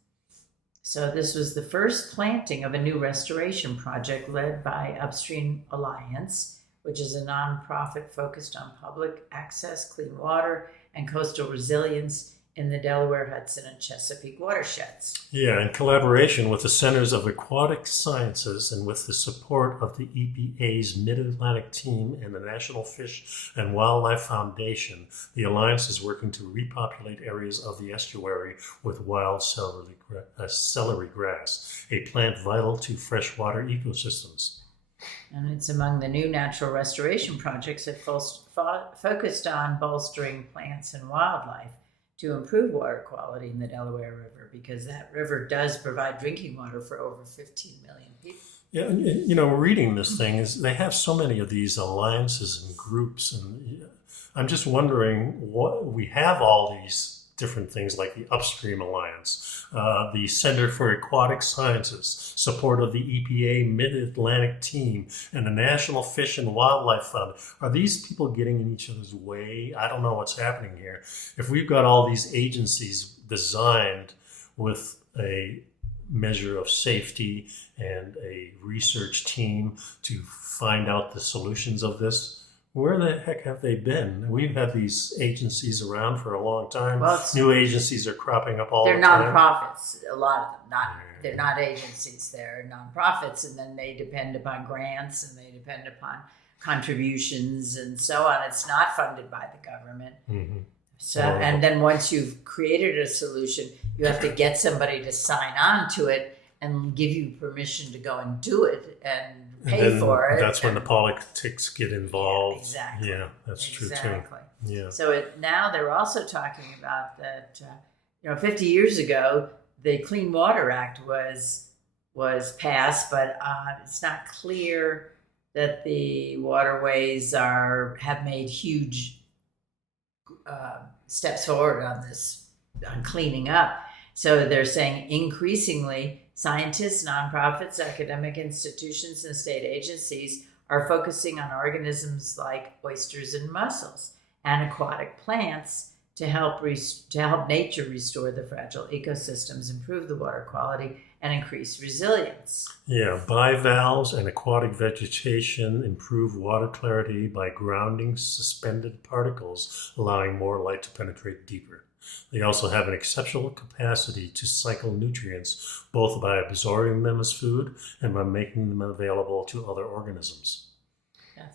So this was the first planting of a new restoration project led by Upstream Alliance, which is a nonprofit focused on public access, clean water, and coastal resilience in the Delaware, Hudson, and Chesapeake watersheds. Yeah, in collaboration with the Centers of Aquatic Sciences and with the support of the EPA's Mid-Atlantic team and the National Fish and Wildlife Foundation, the Alliance is working to repopulate areas of the estuary with wild celery grass, a plant vital to freshwater ecosystems. And it's among the new natural restoration projects that focused on bolstering plants and wildlife to improve water quality in the Delaware River, because that river does provide drinking water for over 15 million people. Yeah, reading this thing is they have so many of these alliances and groups, and I'm just wondering what we have all these different things like the Upstream Alliance, the Center for Aquatic Sciences, support of the EPA Mid-Atlantic team, and the National Fish and Wildlife Fund. Are these people getting in each other's way? I don't know what's happening here. If we've got all these agencies designed with a measure of safety and a research team to find out the solutions of this, where the heck have they been? We've had these agencies around for a long time. Well, new agencies are cropping up all the time. They're nonprofits, a lot of them. They're not agencies, they're nonprofits, and then they depend upon grants and they depend upon contributions and so on. It's not funded by the government. Mm-hmm. So, and then once you've created a solution, you have to get somebody to sign on to it and give you permission to go and do it. And pay for it. That's when the politics get involved. Exactly. Yeah, that's true too. Exactly. Yeah. So now they're also talking about that. 50 years ago, the Clean Water Act was passed, but it's not clear that the waterways have made huge steps forward on cleaning up. So they're saying increasingly, scientists, nonprofits, academic institutions, and state agencies are focusing on organisms like oysters and mussels and aquatic plants to help nature restore the fragile ecosystems, improve the water quality, and increase resilience. Yeah, bivalves and aquatic vegetation improve water clarity by grounding suspended particles, allowing more light to penetrate deeper. They also have an exceptional capacity to cycle nutrients, both by absorbing them as food and by making them available to other organisms.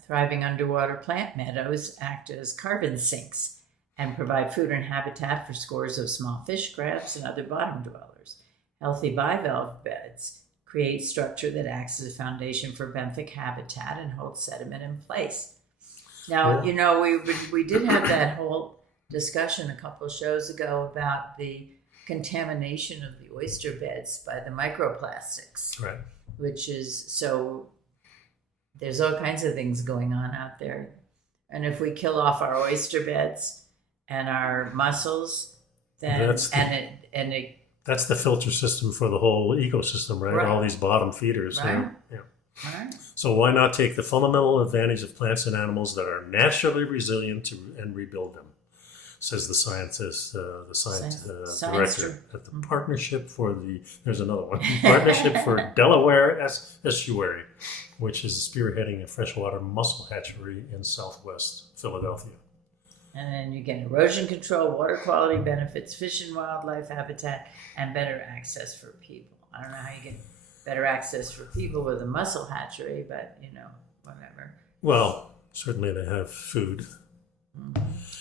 Thriving underwater plant meadows act as carbon sinks and provide food and habitat for scores of small fish, crabs, and other bottom dwellers. Healthy bivalve beds create structure that acts as a foundation for benthic habitat and holds sediment in place. Now, we did have that whole discussion a couple of shows ago about the contamination of the oyster beds by the microplastics, Right. which is so there's all kinds of things going on out there. And if we kill off our oyster beds and our mussels, then That's the filter system for the whole ecosystem, right? Right. All these bottom feeders. Right. Yeah. all right. So why not take the fundamental advantage of plants and animals that are naturally resilient and rebuild them? Says the scientist, Science director at the Partnership for there's another one, Partnership for Delaware Estuary, which is spearheading a freshwater mussel hatchery in Southwest Philadelphia. And then you get erosion control, water quality benefits, fish and wildlife habitat, and better access for people. I don't know how you get better access for people with a mussel hatchery, but whatever. Well, certainly they have food.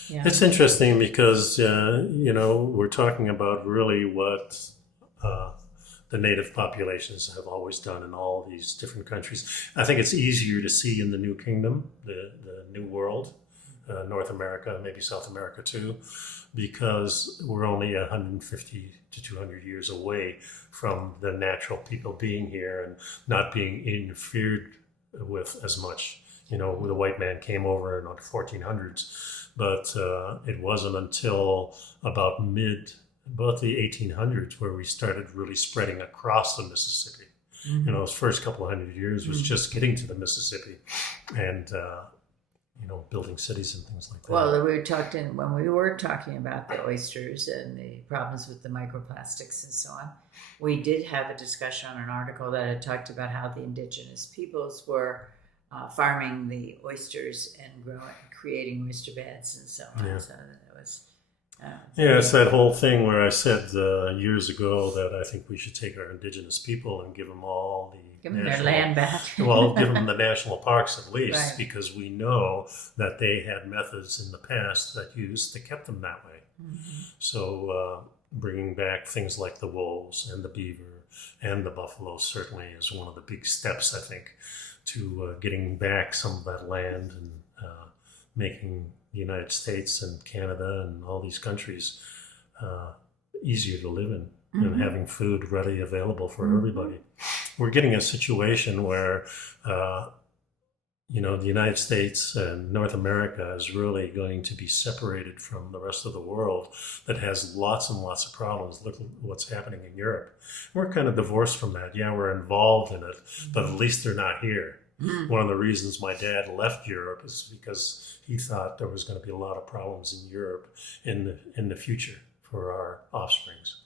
Yeah. It's interesting because, we're talking about really what the native populations have always done in all these different countries. I think it's easier to see in the New Kingdom, the New World, North America, maybe South America too, because we're only 150 to 200 years away from the natural people being here and not being interfered with as much. The white man came over in the 1400s, but it wasn't until about the 1800s where we started really spreading across the Mississippi. Mm-hmm. Those first couple of hundred years was just getting to the Mississippi and, building cities and things like that. Well, when we were talking about the oysters and the problems with the microplastics and so on, we did have a discussion on an article that had talked about how the indigenous peoples were farming the oysters and creating oyster beds and so on. Yeah. So that was. It's that whole thing where I said years ago that I think we should take our indigenous people and give them all their land back. Well, give them the national parks at least, Right. because we know that they had methods in the past that kept them that way. Mm-hmm. So bringing back things like the wolves and the beaver and the buffalo certainly is one of the big steps, I think, to getting back some of that land and making the United States and Canada and all these countries easier to live in, and having food readily available for everybody. We're getting a situation where, the United States and North America is really going to be separated from the rest of the world that has lots and lots of problems. Look at what's happening in Europe. We're kind of divorced from that. Yeah, we're involved in it, but at least they're not here. One of the reasons my dad left Europe is because he thought there was going to be a lot of problems in Europe in the future for our offsprings.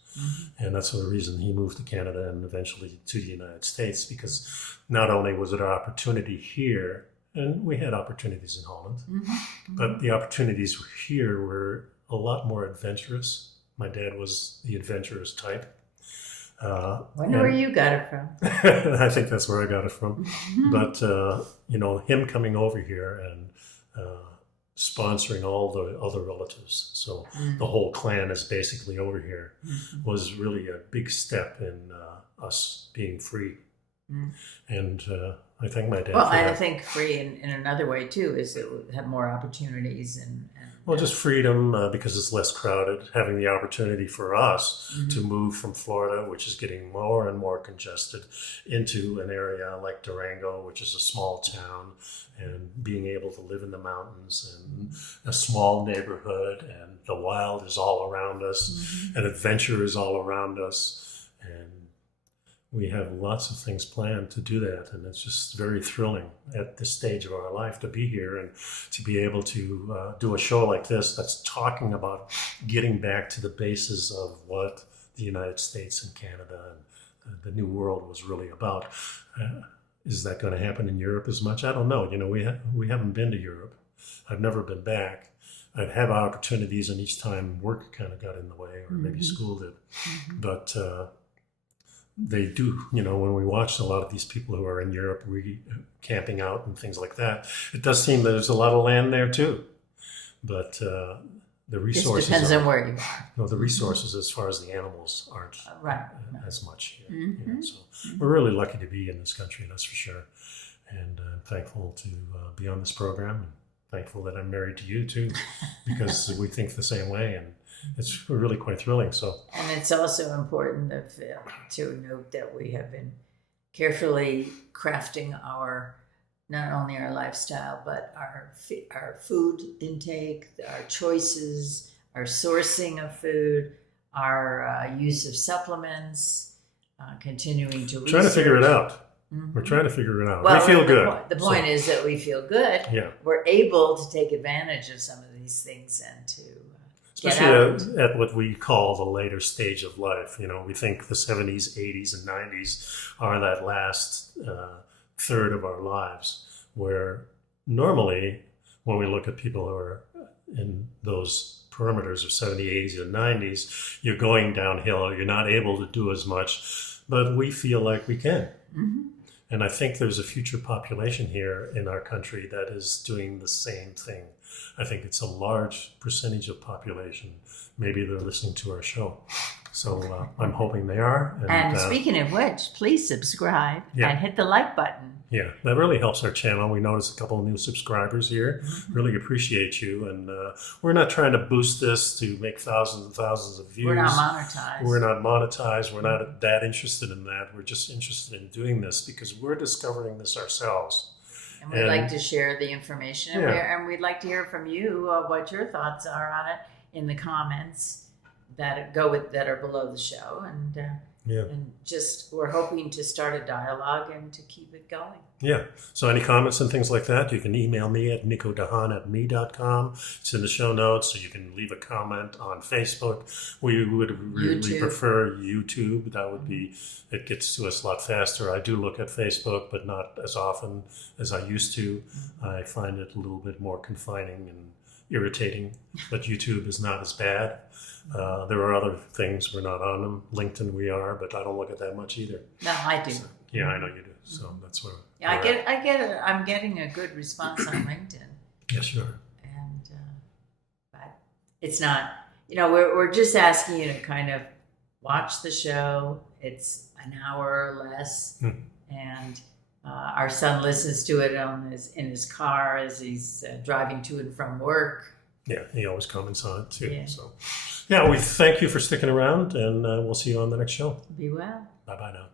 And that's the reason he moved to Canada and eventually to the United States, because not only was it an opportunity here, and we had opportunities in Holland, but the opportunities here were a lot more adventurous. My dad was the adventurous type. Wonder where you got it from. I think that's where I got it from. But, him coming over here and sponsoring all the other relatives, so the whole clan is basically over here, was really a big step in us being free. And I thank my dad Well, for and I that. think free in another way too is it would have more opportunities and Well, just freedom because it's less crowded. Having the opportunity for us to move from Florida, which is getting more and more congested, into an area like Durango, which is a small town, and being able to live in the mountains and a small neighborhood, and the wild is all around us, and adventure is all around us, and we have lots of things planned to do that, and it's just very thrilling at this stage of our life to be here and to be able to do a show like this that's talking about getting back to the basis of what the United States and Canada and the New World was really about. Is that going to happen in Europe as much? I don't know. You know, we haven't been to Europe. I've never been back. I've had opportunities, and each time work kind of got in the way, or maybe school did. But they do, you know, when we watch a lot of these people who are in Europe camping out and things like that, it does seem that there's a lot of land there too. But the resources Just depends on where you are. no, the resources as far as the animals aren't Right. as much here. You know, so we're really lucky to be in this country, that's for sure. And I'm thankful to be on this program, and thankful that I'm married to you too, because we think the same way, and it's really quite thrilling. So, And it's also important to note that we have been carefully crafting not only our lifestyle, but our food intake, our choices, our sourcing of food, our use of supplements, continuing to trying to figure it research. out. We're trying to figure it out. Well, we feel good. The point is that we feel good. Yeah. We're able to take advantage of some of these things and to get out. Especially at what we call the later stage of life. You know, we think the 70s, 80s, and 90s are that last third of our lives, where normally when we look at people who are in those parameters of 70s, 80s, and 90s, you're going downhill. You're not able to do as much, but we feel like we can. And I think there's a future population here in our country that is doing the same thing. I think it's a large percentage of population. Maybe they're listening to our show. So I'm hoping they are. And speaking of which, please subscribe and hit the like button. Yeah, that really helps our channel. We noticed a couple of new subscribers here. Really appreciate you. And we're not trying to boost this to make thousands and thousands of views. We're not monetized. We're not monetized. We're not that interested in that. We're just interested in doing this because we're discovering this ourselves. And we'd like to share the information. And we'd like to hear from you what your thoughts are on it in the comments that are below the show. And just we're hoping to start a dialogue and to keep it going. Yeah. So any comments and things like that, you can email me at nicodehaan@me.com. It's in the show notes, so you can leave a comment on Facebook. We would really prefer YouTube. That would be, it gets to us a lot faster. I do look at Facebook, but not as often as I used to. I find it a little bit more confining and irritating, but YouTube is not as bad. There are other things we're not on them. LinkedIn we are, but I don't look at that much either. No, I do. So, yeah, I know you do. So that's where. Yeah, I get it. I'm getting a good response on LinkedIn. Yes, you are. And but it's not. You know, we're just asking you to kind of watch the show. It's an hour or less, and our son listens to it in his car as he's driving to and from work. Yeah, he always comments on it too. Yeah. So, yeah, we thank you for sticking around, and we'll see you on the next show. Be well. Bye-bye now.